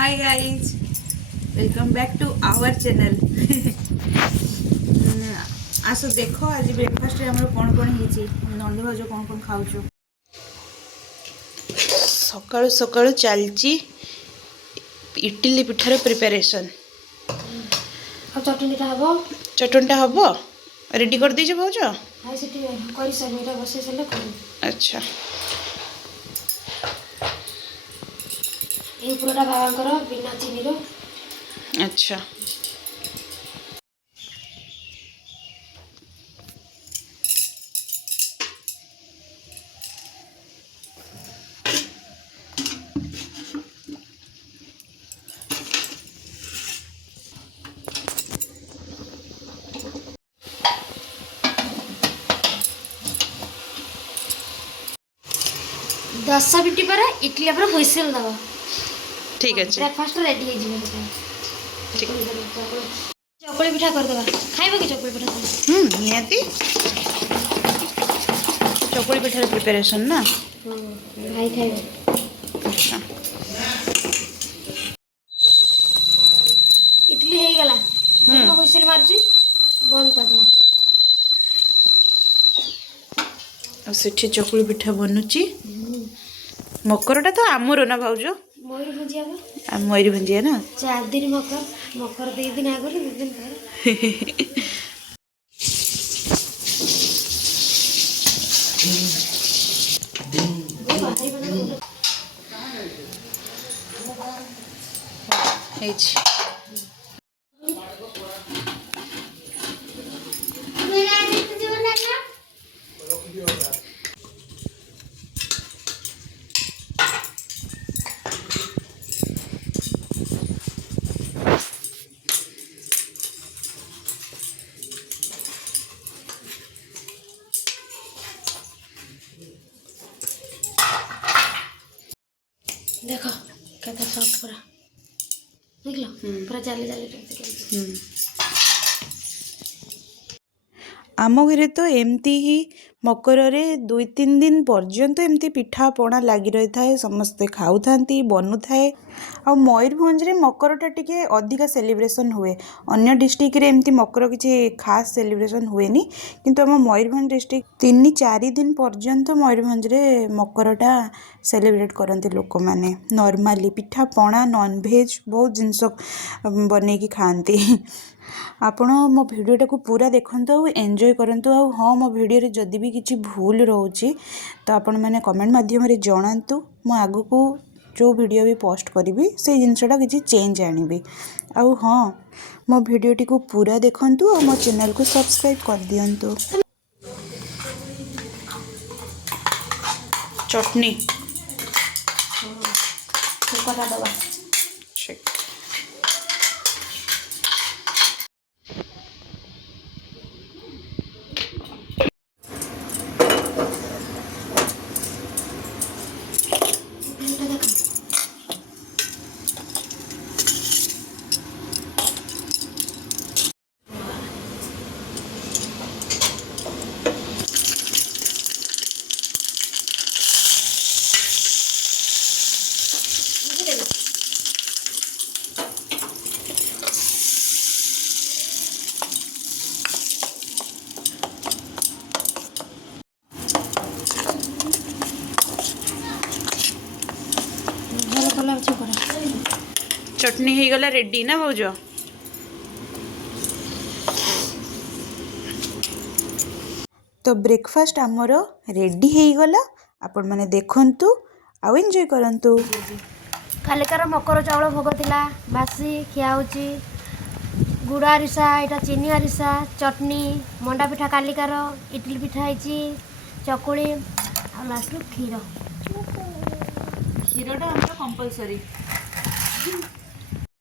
Hi guys, welcome back to our channel. आस देख आज ब्रेकफास्ट आम कौन कौन नंदी भाज कौन कौन खाऊ सकाळु सकाळु चलची इडली पिठार प्रिपरेशन। चटनीटा हम रेडी कर दीजिए भाज। अच्छा ये पूरा बाबा बिना चीनी रो। अच्छा दस मिनट पर इडली पर हुइसेल दबा। ठीक है ब्रेकफास्ट रेडी है जी। ठीक चकुली पिठा कर दबा। खाइबो कि चकुली पिठा? निहाती चकुली पिठार प्रिपरेशन ना। भाई खाइबो। अच्छा इडली हे गला। हुइसेल मारची बंद कर दबा। सेठी चकुली पिठा बनुची। मकरटा तो आमर ना भाउज? मयूर भुजिया बा। मयूर भंजिया ना। 4 दिन मकर 2 दिन आगो 2 दिन पर। देखो कैसा सॉफ्ट पूरा देख लो। पूरा जाले जाले आम घरे तो एमती ही मकर 2-3 दिन पर्यंत एमती पिठा पणा लगी रही थाए। समस्ते खाऊ थांती बनू थाए। आ मयूरभंज रे मकरटा टिके अधिका सेलिब्रेशन हुए। अन्य डिस्ट्रिक्ट रे एमती मकर किसी खास सेलिब्रेशन हुएनी, किंतु आम मयूरभंज डिस्ट्रिक्ट 3-4 दिन पर्यंत मयूरभंज रे मकरटा सेलिब्रेट करते लोक मैंने। नॉर्मली पिठा पणा नॉनभेज बहुत जिनस बनैकी खाती। आपण मो भिडियोटा को पूरा देखंतु और एंजॉय करंतु। आ हाँ मो भिडियो रे जदि भी किसी भूल रोचे तो आपण मैंने कमेंट माध्यम रे जणांतु। मो आगु को जो वीडियो भी पोस्ट करी से जिनसटा किसी चेंज आनिबी। आउ हाँ मो भिडियोटी को पूरा देखंतु और मो चैनल को सब्सक्राइब कर दियंतु। चटनी चटनी हो गला रेडी ना भाउज? तो ब्रेकफास्ट आमर रेडी हो गला। आपण माने देखंतु आ एंजॉय करंतु। कालिकार मकर चाउल भोग थिला बासी खिया होची। गुड़ आरिसा एटा चीनी आरिसा चटनी मंडा पिठा कालिकार इडली पिठा होची चकुली आ लास्ट क्षीर। क्षीरटा हमर कंपलसरी।